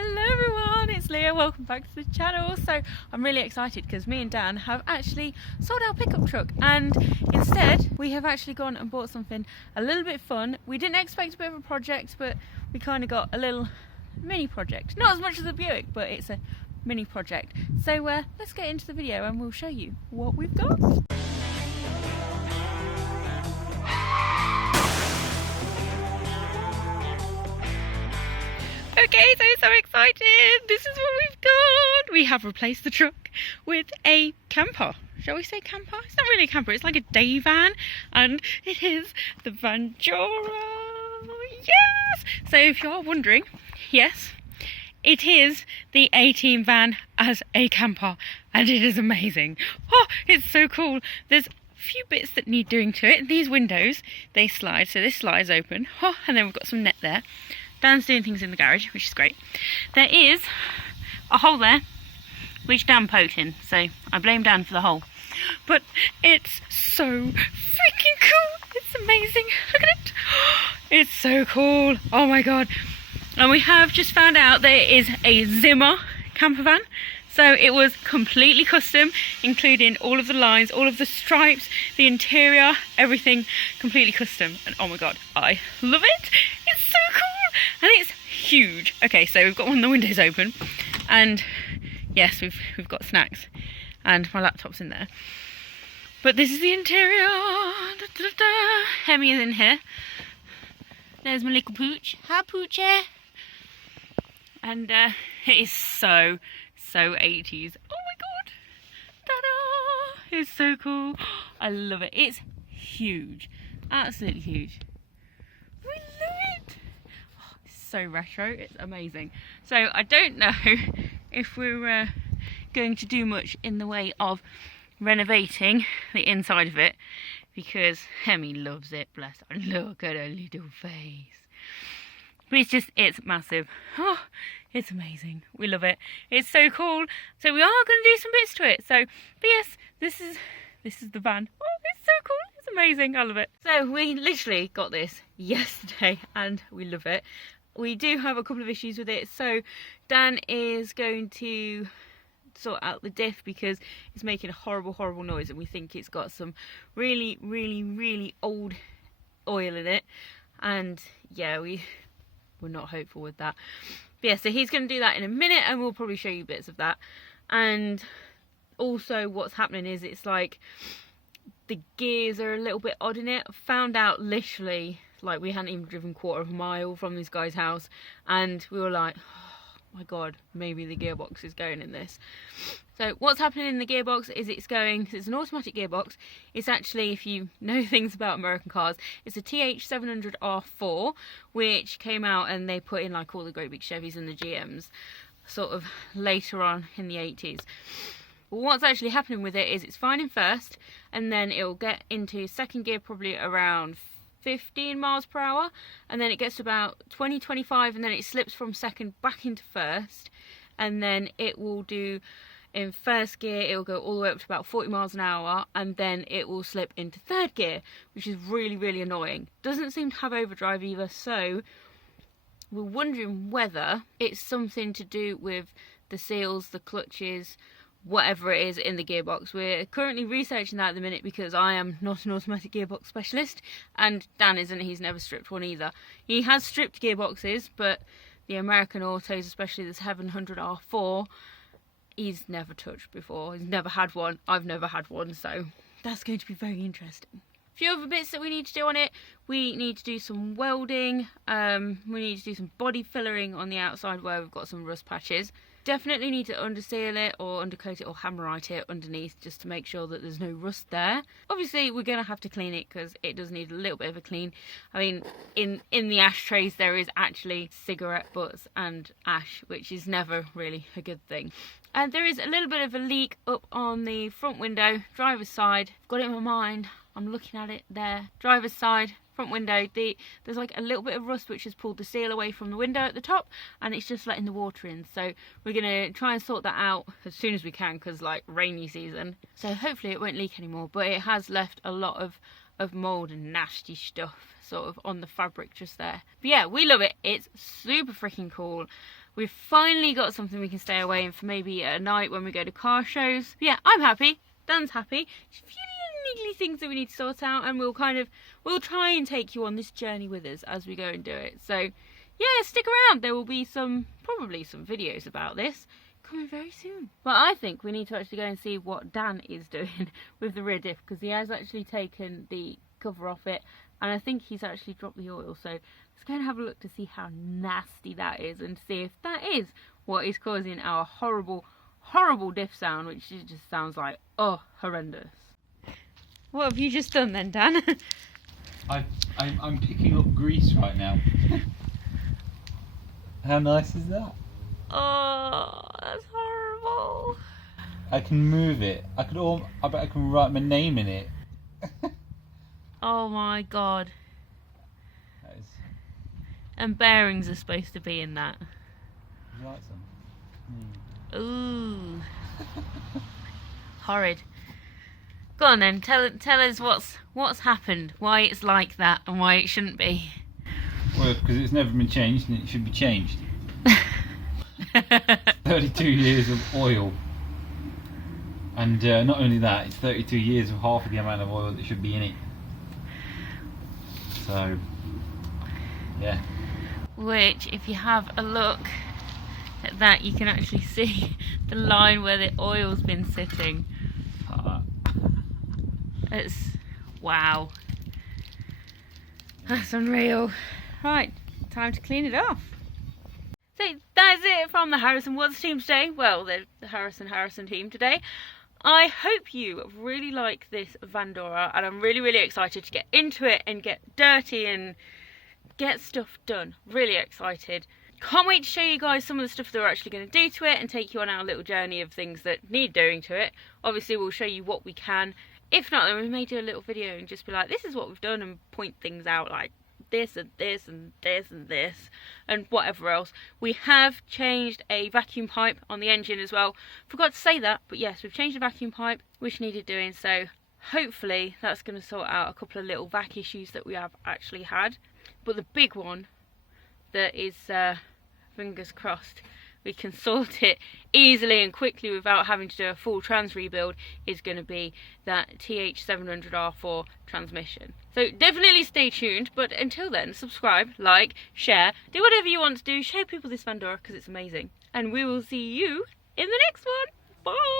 Hello everyone, it's Leah, welcome back to the channel. So I'm really excited because me and Dan have actually sold our pickup truck, and instead we have actually gone and bought something a little bit fun. We didn't expect a bit of a project, but we kind of got a little mini project. Not as much as a Buick, but it's a mini project. So let's get into the video and we'll show you what we've got. Okay, so excited! This is what we've done! We have replaced the truck with a camper. Shall we say camper? It's not really a camper, it's like a day van, and it is the VANDURA! Yes! So if you're wondering, yes, it is the A-Team van as a camper, and it is amazing. Oh, it's so cool. There's a few bits that need doing to it. These windows, they slide, so this slides open. Oh, and then we've got some net there. Dan's doing things in the garage, which is great. There is a hole there, which Dan poked in, so I blame Dan for the hole. But it's so freaking cool. It's amazing. Look at it. It's so cool. Oh my god. And we have just found out that it is a Zimmer camper van. So it was completely custom, including all of the lines, all of the stripes, the interior, everything completely custom. And oh my god, I love it. It's so cool. And it's huge. Okay, so we've got one of the windows open, and yes, we've got snacks, and my laptop's in there. But this is the interior. Da, da, da. Hemi is in here. There's my little pooch. Hi, Poochie. And it is so 80s. Oh my god. Ta-da! It's so cool. I love it. It's huge. Absolutely huge. We love it. Oh, it's so retro. It's amazing. So I don't know if we're going to do much in the way of renovating the inside of it, because Hemi loves it. Bless her. Look at her little face. But it's massive. Oh, it's amazing. We love it. It's so cool. So we are going to do some bits to it. So, but yes, this is the van. Oh, it's so cool. It's amazing. I love it. So we literally got this yesterday and we love it. We do have a couple of issues with it. So Dan is going to sort out the diff because it's making a horrible noise, and we think it's got some really old oil in it. And yeah, we're not hopeful with that. But yeah, so he's going to do that in a minute, and we'll probably show you bits of that. And also what's happening is it's like the gears are a little bit odd in it. I found out literally, like, we hadn't even driven quarter of a mile from this guy's house, and we were like, oh my god, maybe the gearbox is going in this. So what's happening in the gearbox is it's an automatic gearbox. It's actually, if you know things about American cars, it's a TH700R4, which came out and they put in like all the great big Chevys and the GMs sort of later on in the 80s. But what's actually happening with it is it's fine in first, and then it'll get into second gear probably around 15 miles per hour, and then it gets to about 20-25, and then it slips from second back into first, and then it will do in first gear, it will go all the way up to about 40 miles an hour, and then it will slip into third gear, which is really annoying. Doesn't seem to have overdrive either, so we're wondering whether it's something to do with the seals, the clutches, whatever it is in the gearbox. We're currently researching that at the minute because I am not an automatic gearbox specialist, and Dan isn't. He's never stripped one either. He has stripped gearboxes, but the American autos, especially the 700R4, he's never touched before. He's never had one. I've never had one, so that's going to be very interesting. A few other bits that we need to do on it. We need to do some welding. We need to do some body fillering on the outside where we've got some rust patches. Definitely need to underseal it or undercoat it or hammerite it underneath, just to make sure that there's no rust there. Obviously we're going to have to clean it because it does need a little bit of a clean. I mean, in the ashtrays there is actually cigarette butts and ash, which is never really a good thing. And there is a little bit of a leak up on the front window, driver's side. I've got it in my mind. I'm looking at it there. Driver's side, front window. There's like a little bit of rust which has pulled the seal away from the window at the top, and it's just letting the water in. So we're going to try and sort that out as soon as we can, because like rainy season. So hopefully it won't leak anymore, but it has left a lot of mould and nasty stuff sort of on the fabric just there. But yeah, we love it. It's super freaking cool. We've finally got something we can stay away in for maybe at night when we go to car shows. But yeah, I'm happy. Dan's happy. Just a few little niggly things that we need to sort out, and we'll try and take you on this journey with us as we go and do it. So yeah, stick around. There will be probably some videos about this coming very soon. But I think we need to actually go and see what Dan is doing with the rear diff, because he has actually taken the cover off it, and I think he's actually dropped the oil. So let's go and have a look to see how nasty that is, and see if that is what is causing our horrible diff sound, which just sounds like, oh, horrendous. What have you just done then, Dan? I'm picking up grease right now. How nice is that? Oh, that's horrible. I can move it. I bet I can write my name in it. Oh my god. That is... And bearings are supposed to be in that. Would you like some? Ooh. Horrid. Go on then, tell us what's happened, why it's like that, and why it shouldn't be. Well, because it's never been changed, and it should be changed. 32 years of oil. And not only that, it's 32 years of half of the amount of oil that should be in it. So, yeah. Which, if you have a look at that, you can actually see the line where the oil's been sitting. It's, wow. That's unreal. Right, time to clean it off. So that's it from the Harrison Woods team today. Well, the Harrison team today. I hope you really like this VANDURA, and I'm really excited to get into it and get dirty and get stuff done. Really excited. Can't wait to show you guys some of the stuff that we're actually going to do to it and take you on our little journey of things that need doing to it. Obviously we'll show you what we can. If not, then we may do a little video and just be like, this is what we've done, and point things out like this and this and this and this and whatever else. We have changed a vacuum pipe on the engine as well. Forgot to say that, but yes, we've changed the vacuum pipe, which needed doing, so hopefully that's going to sort out a couple of little vac issues that we have actually had. But the big one that is, fingers crossed, we can sort it easily and quickly without having to do a full trans rebuild, is going to be that TH700R4 transmission. So definitely stay tuned, but until then, subscribe, like, share, do whatever you want to do, show people this VANDURA because it's amazing. And we will see you in the next one. Bye!